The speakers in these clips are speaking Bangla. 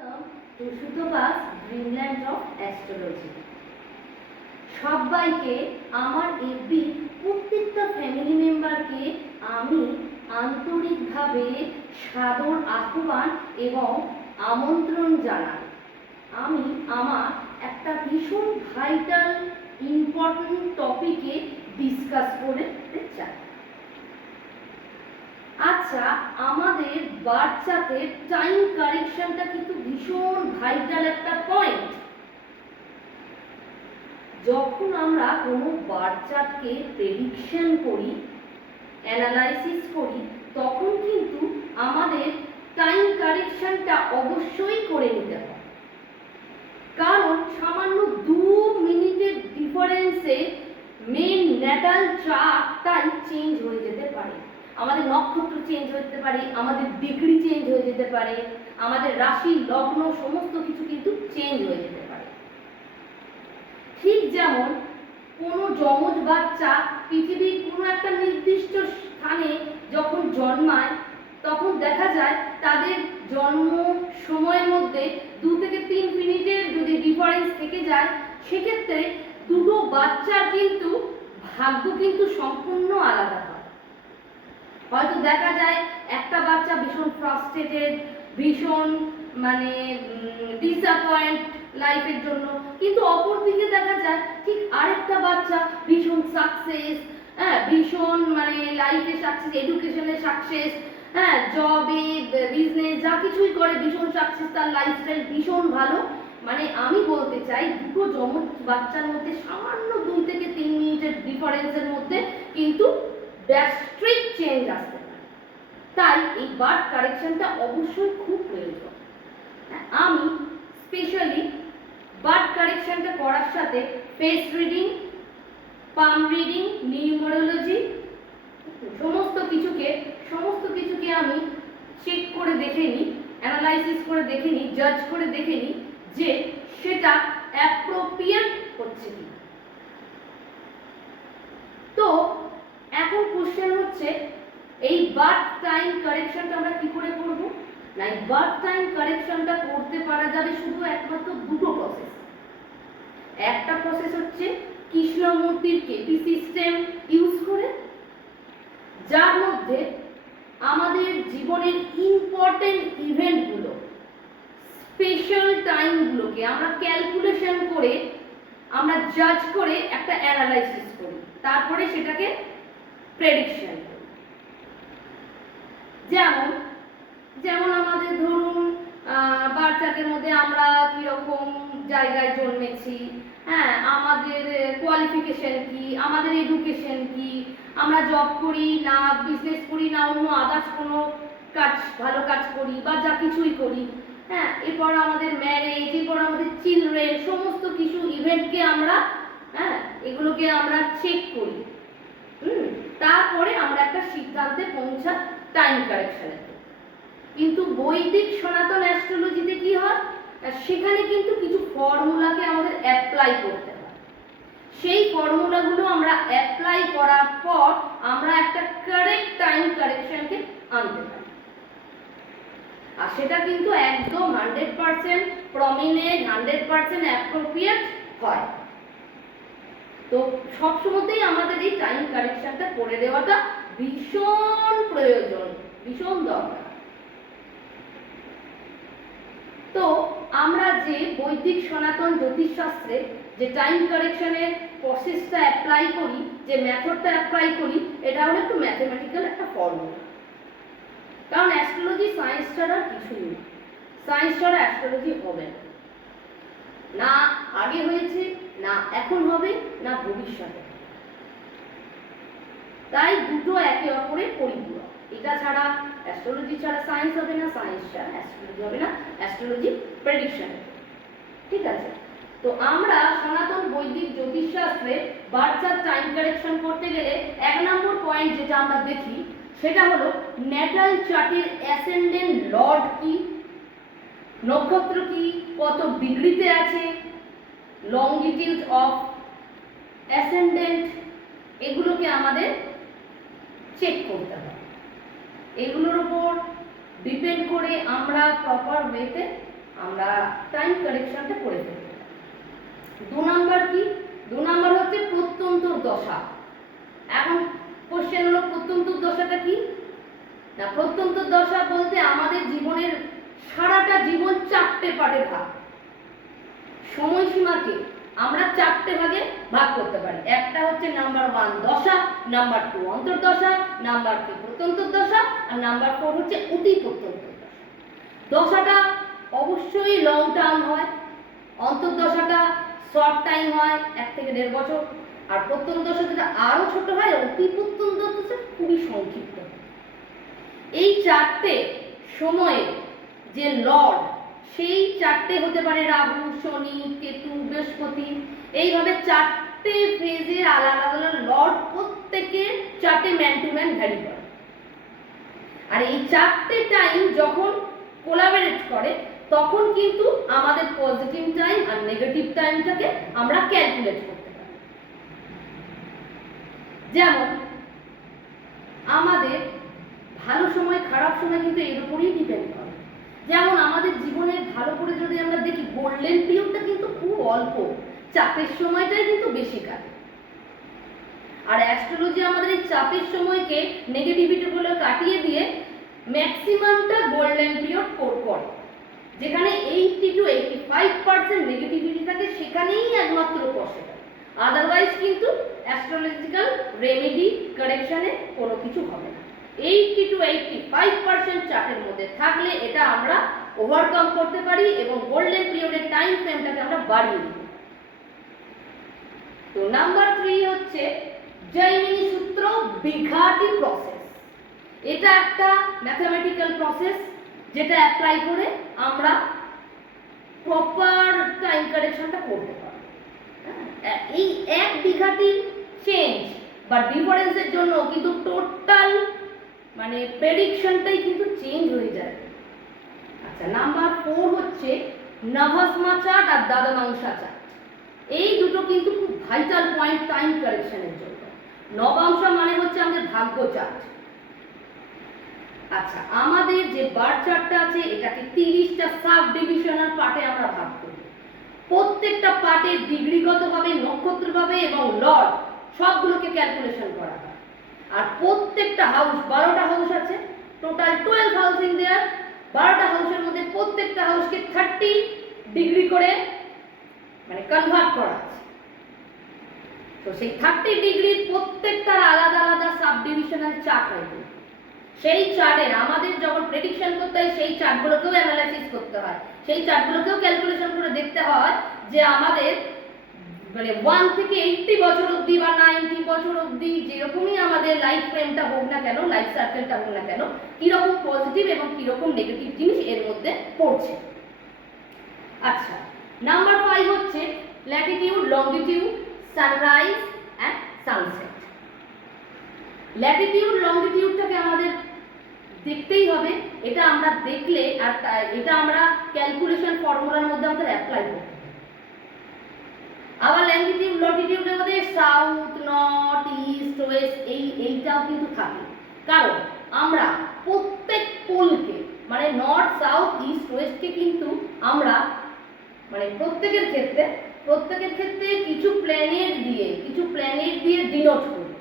Welcome to Shutopa's Dreamland of Astrology. সবাইকে আমার এফবি প্রত্যেকটা ফ্যামিলি মেম্বারকে আমি আন্তরিকভাবে সাদর আহ্বান এবং আমন্ত্রণ জানাই। আমি আমার একটা ভীষণ ভাইটাল ইম্পর্টেন্ট টপিকে ডিসকাস করতে চাই। আচ্ছা, আমাদের বাচ্চাদের টাইম কারেকশনটা কিন্তু ভীষণ ভাইটাল একটা পয়েন্ট। যখন আমরা কোনো বাচ্চাকে প্রেডিকশন করি, অ্যানালাইসিস করি, তখন কিন্তু আমাদের টাইম কারেকশনটা অবশ্যই করে নিতে হয়। কারণ সামান্য 2 মিনিটের ডিফারেন্সে মেন ন্যাটাল চার্টটাই চেঞ্জ হয়ে যেতে পারে। আমাদের নক্ষত্র চেঞ্জ হতে পারে, আমাদের ডিগ্রি চেঞ্জ হয়ে যেতে পারে, আমাদের রাশি লগ্ন সমস্ত কিছু কিন্তু চেঞ্জ হয়ে যেতে পারে। ঠিক যেমন কোনো যমজ বাচ্চা পৃথিবীর কোনো একটা নির্দিষ্ট স্থানে যখন জন্মায়, তখন দেখা যায় তাদের জন্ম সময়ের মধ্যে 2 থেকে 3 মিনিটের যদি ডিফারেন্স থেকে যায়, সেক্ষেত্রে দুটো বাচ্চার কিন্তু ভাগ্য কিন্তু সম্পূর্ণ আলাদা হয়। হয়তো দেখা যায় একটা বাচ্চা ভীষণ ফ্রাস্ট্রেটেড, ভীষণ ডিসঅ্যাপয়েন্ট লাইফের জন্য, কিন্তু অপরদিকে দেখা যায় ঠিক আরেকটা বাচ্চা ভীষণ সাকসেস, ভীষণ লাইফে সাকসেস, এডুকেশনে সাকসেস, জবে বিজনেস যা কিছুই করে ভীষণ সাকসেস, তার লাইফস্টাইল ভীষণ ভালো। আমি বলতে চাই দুটো যমজ বাচ্চার মধ্যে সামান্য 2 থেকে 3 মিনিটের ডিফারেন্সের মধ্যে কিন্তু ড্রাস্টিক চেঞ্জ আসতে পারে। তাই এই বার্থ কারেকশনটা অবশ্যই খুব প্রয়োজন। আমি স্পেশালি বার্থ কারেকশনটা করার সাথে ফেস রিডিং, পাম রিডিং, নিউমারোলজি সমস্ত কিছুকে আমি চেক করে দেখে নিই, অ্যানালাইসিস করে দেখে নিই, জাজ করে দেখে নিই যে সেটা অ্যাপ্রোপ্রিয়েট হচ্ছে কিনা। তো এখন কোশ্চেন হচ্ছে, এই বার্থ টাইম কারেকশনটা আমরা কি করে করব? না, এই বার্থ টাইম কারেকশনটা করতে পারা যাবে শুধু একমাত্র দুটো প্রসেস। একটা প্রসেস হচ্ছে কৃষ্ণমূর্তির কেপি সিস্টেম ইউজ করে, যার মধ্যে আমাদের জীবনের ইম্পর্টেন্ট ইভেন্টগুলো, স্পেশাল টাইমগুলোকে আমরা ক্যালকুলেশন করে, আমরা জাজ করে একটা অ্যানালাইসিস করি, তারপরে সেটাকে প্রেডিকশন করি। যেমন আমাদের ধরুন বাচ্চাদের মধ্যে আমরা কিরকম জায়গায় জন্মেছি, আমাদের কোয়ালিফিকেশন কি, আমাদের এডুকেশন কি, আমরা জব করি না বিজনেস করি না অন্য আদার্স কোনো কাজ, ভালো কাজ করি বা যা কিছুই করি, এরপর আমাদের ম্যারেজ, এরপর আমাদের চিলড্রেন, সমস্ত কিছু ইভেন্টকে আমরা এগুলোকে আমরা চেক করি। তারপরে আমরা একটা সিদ্ধান্তে পৌঁছা টাইম কারেকশনের। কিন্তু বৈদিক সনাতন অ্যাস্ট্রোলজিতে কি হয়, সেখানে কিন্তু কিছু ফর্মুলাকে আমাদের অ্যাপ্লাই করতে হয়। সেই ফর্মুলাগুলো আমরা অ্যাপ্লাই করার পর আমরা একটা কারেক্ট টাইম কারেকশনকে আনতে পারি। আর সেটা কিন্তু একদম 100% প্রমিনেন্ট, 100% অ্যাপ্রোপ্রিয়েট হয়। তো সবসময়তেই আমাদের এই টাইম কারেকশনটা করে দেওয়াটা ভীষণ প্রয়োজন, ভীষণ দরকার। তো আমরা যে বৈদিক সনাতন জ্যোতিষশাস্ত্রে যে টাইম কারেকশনের প্রসেসটা অ্যাপ্লাই করি, যে মেথডটা অ্যাপ্লাই করি, এটা হলো একটু ম্যাথমেটিক্যাল একটা ফর্মুলা। কারণ অ্যাস্ট্রোলজি সায়েন্স ছাড়া কিছুই না, সায়েন্স ছাড়া অ্যাস্ট্রোলজি হবে না, আগে হয়েছে না, এখন হবে না, ভবিষ্যতে। তাই দুটো একে অপরের পরিপূরক। এটা ছাড়া অ্যাস্ট্রোলজি ছাড়া সায়েন্স হবে না, সায়েন্স ছাড়া অ্যাস্ট্রোলজি হবে না, অ্যাস্ট্রোলজি প্রেডিকশন। ঠিক আছে? তো আমরা সনাতন বৈদিক জ্যোতিষশাস্ত্রে বাচ্চার টাইম কারেকশন করতে গেলে 1 নম্বর পয়েন্ট যেটা আমরা দেখি, সেটা হলো ন্যাটাল চার্টের অ্যাসেন্ডেন্ট লর্ড কি, নক্ষত্র কি, কত ডিগ্রিতে আছে, লংজিটিউড অফ অ্যাসেন্ডেন্ট, এগুলোকে আমাদের চেক করতে হবে। এগুলোর উপর ডিপেন্ড করে আমরা প্রপার ওয়েতে আমরা টাইম কারেকশনটা করে ফেলতে পারি। 2 নাম্বার কি? 2 নাম্বার হচ্ছে প্রত্যন্তর দশা। এখন কোশ্চেন হলো প্রত্যন্তর দশাটা কি না, প্রত্যন্তর দশা বলতে আমাদের জীবনের সারাটা জীবন 4টে পার্টে ভাগ। সময়সীমাকে আমরা 4টে ভাগে ভাগ করতে পারি। একটা হচ্ছে নাম্বার 1 দশা, নাম্বার 2 অন্তর্দশা, নাম্বার 3 প্রত্যন্তর দশা, আর নাম্বার 4 হচ্ছে অতি প্রত্যন্তর দশা। দশাটা অবশ্যই লং টার্ম হয়, অন্তর্দশাটা শর্ট টাইম হয়, 1 থেকে 1.5 বছর, আর প্রত্যন্ত দশাটা আরো ছোট হয়, অতি প্রত্যন্ত দশা খুবই সংক্ষিপ্ত। এই 4টে সময়ে যে লর্ড, সেই 4টে হতে পারে রাহু, শনি, কেতু, বৃহস্পতি। এইভাবে 4টে ফেজে আলাদা আলাদা লর্ড, প্রত্যেকে 4টে ম্যান টু ম্যান ভ্যারি করে। আর এই 4টে টাইম যখন কোলাবরেট করে তখন কিন্তু আমাদের পজিটিভ টাইম আর নেগেটিভ টাইমটাকে আমরা ক্যালকুলেট করতে পারি। যেমন আমাদের ভালো সময় খারাপ সময় কিন্তু এর উপরেই ডিপেন্ড করে। যেমন আমাদের জীবনের ভালো করে যদি আমরা দেখি, গোল্ডেন পিরিয়ডটা কিন্তু খুব অল্প, চাপের সময়টাই কিন্তু বেশি কাটে। আর অ্যাস্ট্রোলজি আমাদের এই চাপের সময়কে নেগেটিভিটি গুলো কাটিয়ে দিয়ে ম্যাক্সিমামটা গোল্ডেন পিরিয়ড করে, যেখানে 80 to 85% নেগেটিভিটি থাকে, সেখানেই একমাত্র কষ্ট হয়। আদারওয়াইজ কিন্তু অ্যাস্ট্রোলজিক্যাল রেমেডি কারেকশনে কোনো কিছু হবে না। 80 to 85% চার্টের মধ্যে থাকলে এটা আমরা ওভারকাম করতে পারি এবং গোল্ডেন পিরিয়ডের টাইম ফ্রেমটাকে আমরা বাড়িয়ে দিই। তো নাম্বার 3 হচ্ছে জৈমিনী সূত্র বিঘাটি প্রসেস। এটা একটা ম্যাথমেটিক্যাল প্রসেস যেটা অ্যাপ্লাই করে আমরা প্রপার টাইম কারেকশনটা করতে পারি। এই 1 বিঘাটির চেঞ্জ বা ডিফারেন্সের জন্য কিন্তু টোটাল মানে প্রেডিকশনটাই কিন্তু চেঞ্জ হয়ে যায়। আচ্ছা, নাম্বার 4 হচ্ছে নভস্মা চার্ট আর দাদামাংসা চার্ট। এই দুটো কিন্তু খুব ভাইটাল পয়েন্ট টাইম কারেকশনের জন্য। নবাংশ মানে হচ্ছে আমাদের ভাগ্য চার্ট। আচ্ছা, আমাদের যে বার চার্টটা আছে এটাকে 30টা সাব ডিভিশনাল পার্টে আমরা ভাগ করি। প্রত্যেকটা পার্টে ডিগ্রিগতভাবে, নক্ষত্রভাবে এবং লর্ড সবগুলোকে ক্যালকুলেশন করা হয়। আর প্রত্যেকটা হাউস, 12টা হাউস আছে, টোটাল 12 হাউস ইন দেয়ার। 12টা হাউসের মধ্যে প্রত্যেকটা হাউসকে 30 ডিগ্রি করে মানে কনভার্ট করা আছে। তো সেই 30 ডিগ্রির প্রত্যেকটার আলাদা আলাদা সাব ডিভিশনাল চার্ট হয়। সেই চার্টের আমাদের যখন প্রেডিকশন করতে হয় সেই চার্টগুলোকেও অ্যানালাইসিস করতে হয়, সেই চার্টগুলোকেও ক্যালকুলেশন করে দেখতে হয় যে আমাদের মানে 1 থেকে 80 বছর অবধি বা 90 বছর অবধি যেরকমই আমাদের লাইফ ফ্রেমটা হোক না কেন, লাইফ সার্কেলটা হোক না কেন, কিরকম পজিটিভ এবং কিরকম নেগেটিভ জিনিস এর মধ্যে পড়ছে। আচ্ছা, নাম্বার 5 হচ্ছে latitude, longitude, sunrise and sunset. Latitude লঙ্গিটিউডটাকে আমাদের দেখতেই হবে। এটা আমরা দেখলে আর এটা আমরা ক্যালকুলেশন ফর্মুলার মধ্যে আমাদের অ্যাপ্লাই করব। আবার ল্যাটিটিউড লটিটিউডের মধ্যে সাউথ, নর্থ, ইস্ট, ওয়েস্ট এইটাও কিন্তু থাকে। কারণ আমরা প্রত্যেক পোলকে মানে নর্থ, সাউথ, ইস্ট, ওয়েস্টকে কিন্তু আমরা মানে প্রত্যেকের ক্ষেত্রে কিছু প্ল্যানেট দিয়ে ডিনোট করি।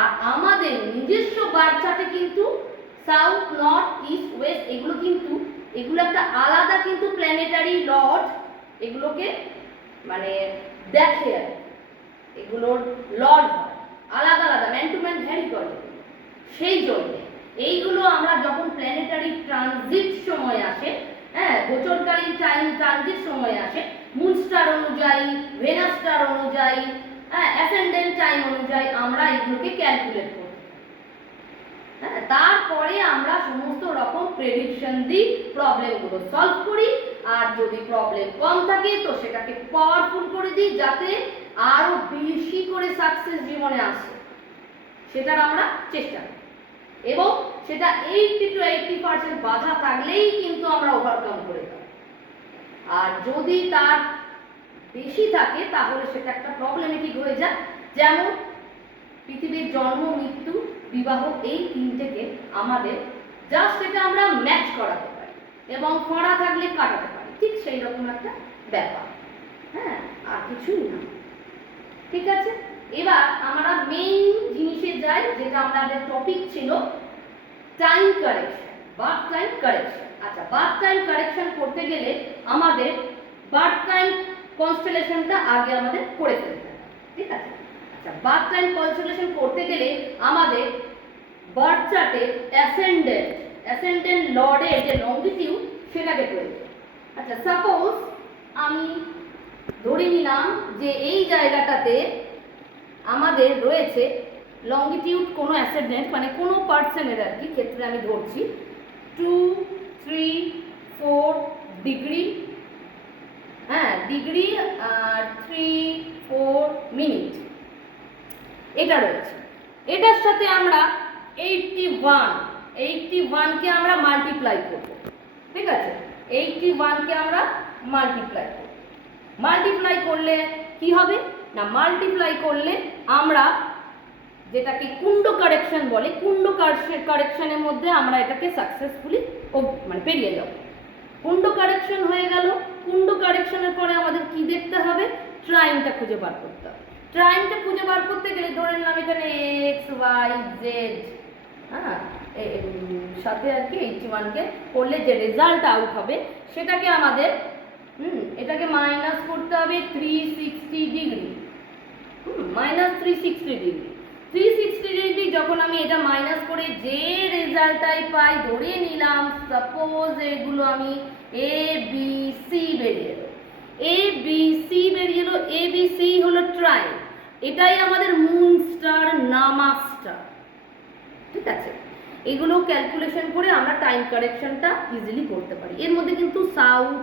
আর আমাদের নিজস্ব বার চার্টে কিন্তু সাউথ, নর্থ, ইস্ট, ওয়েস্ট এগুলো একটা আলাদা কিন্তু প্ল্যানেটারি লর্ড এগুলোকে মানে দেখে, এগুলোর লর্ড হয় আলাদা আলাদা, ম্যান টু ম্যান ভ্যারি করে। সেই জন্য এইগুলো আমরা যখন প্ল্যানেটারি ট্রানজিট সময় আসে, গোচরকালীন টাইম ট্রানজিট সময় আসে, মুন স্টার অনুযায়ী, ভেনাস স্টার অনুযায়ী, অ্যাসেন্ডেন্ট টাইম অনুযায়ী আমরা এগুলোকে ক্যালকুলেট করি। তারপরে আমরা সমস্ত রকম প্রেডিকশন দিই, প্রবলেমগুলো সলভ করি। আর যদি প্রবলেম কম থাকে তো সেটাকে পাওয়ারফুল করে দিই যাতে আরো বেশি করে সাকসেস জীবনে আসে, সেটার আমরা চেষ্টা করি। এবং সেটা 80 to 80% বাধা থাকলেই কিন্তু আমরা ওভারকাম করে যাই। আর যদি তার বেশি থাকে তাহলে সেটা একটা প্রবলেমেটিক হয়ে যায়। যেমন পৃথিবীর জন্ম, মৃত্যু, বিবাহ এই তিনটেকে আমাদের জাস্ট এটা আমরা ম্যাচ করাতে পারি। এবং খরা থাকলে কাটাতে পারি, ঠিক সেই রকম একটা ব্যাপার। হ্যাঁ, আর কিছুই না। ঠিক আছে, এবার আমরা মেইন জিনিসে যাই, যেটা আমাদের টপিক ছিল time correction, birth time correction. আচ্ছা, বার্থ টাইম কারেকশন করতে গেলে আমাদের বার্থ টাইম কনস্টেলেশনটা আগে আমাদের করে ফেলতে হবে। ঠিক আছে, আচ্ছা, বার্থ টাইম কনস্টেলেশন করতে গেলে আমাদের বার্থ চার্টে অ্যাসেন্ডেন্ট লর্ডের যে লঙ্গিটিউড সেটাকে প্রয়োজন। আচ্ছা, সাপোজ আমি ধরে নিলাম যে এই জায়গাটাতে আমাদের রয়েছে লঙ্গিটিউড কোনো অ্যাসেন্ডেন্ট, মানে কোনো পার্সনের আর কি ক্ষেত্রে আমি ধরছি 2, 3, 4 ডিগ্রি, হ্যাঁ ডিগ্রি, 3, 4 মিনিট এটা রয়েছে। এটার সাথে আমরা 81কে আমরা মাল্টিপ্লাই করব। ঠিক আছে, 81কে আমরা মাল্টিপ্লাই করব। মাল্টিপ্লাই করলে কি হবে না, মাল্টিপ্লাই করলে আমরা যেটাকে কুণ্ড কারেকশন বলে, কুণ্ড কারেকশনের মধ্যে আমরা এটাকে সাকসেসফুলি মানে পেরিয়ে যাব। কুণ্ড কারেকশন হয়ে গেল। কুণ্ড কারেকশনের পরে আমাদের কি দেখতে হবে, ট্রাইনটা খুঁজে বার করতে হবে। ট্রাইনটা খুঁজে বার করতে গেলে ধরে নিলাম এখানে এক্স ওয়াই জেড, হ্যাঁ সাথে আর কি 81কে করলে যে রেজাল্ট আউট হবে সেটাকে আমাদের এটাকে মাইনাস করতে হবে 360 ডিগ্রি, মাইনাস 360 ডিগ্রি। 360 ডিগ্রি যখন আমি এটা মাইনাস করে যে রেজাল্টটাই পাই, ধরে নিলাম সাপোজ এগুলো আমি এ বি সি বেরিয়ে এলো, এ বি সি বেরিয়ে এলো, এ বি সি হলো ট্রাইন, এটাই আমাদের মুন স্টার নামা স্টার। ঠিক আছে, এগুলো ক্যালকুলেশন করে আমরা টাইম কারেকশনটা ইজিলি করতে পারি। এর মধ্যে কিন্তু সাউথ,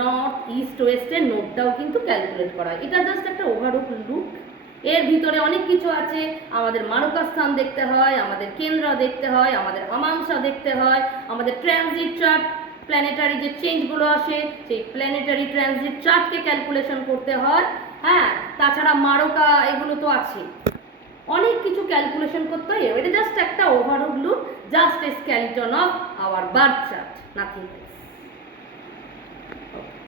নর্থ, ইস্ট, ওয়েস্টের নোটটাও কিন্তু ক্যালকুলেট করা হয়। এটা জাস্ট একটা ওভারঅল লুক। এর ভিতরে অনেক কিছু আছে, আমাদের মারকা স্থান দেখতে হয়, আমাদের কেন্দ্র দেখতে হয়, আমাদের অমাংসা দেখতে হয়, আমাদের ট্রানজিট চার্ট, প্ল্যানেটারি যে চেঞ্জগুলো আসে সেই প্ল্যানেটারি ট্রানজিট চার্টকে ক্যালকুলেশন করতে হয়। হ্যাঁ, তাছাড়া মারকা এগুলো তো আছে, অনেক কিছু ক্যালকুলেশন করতে হয়। এটা জাস্ট একটা overall look, just a skeleton of our birth chart, nothing else.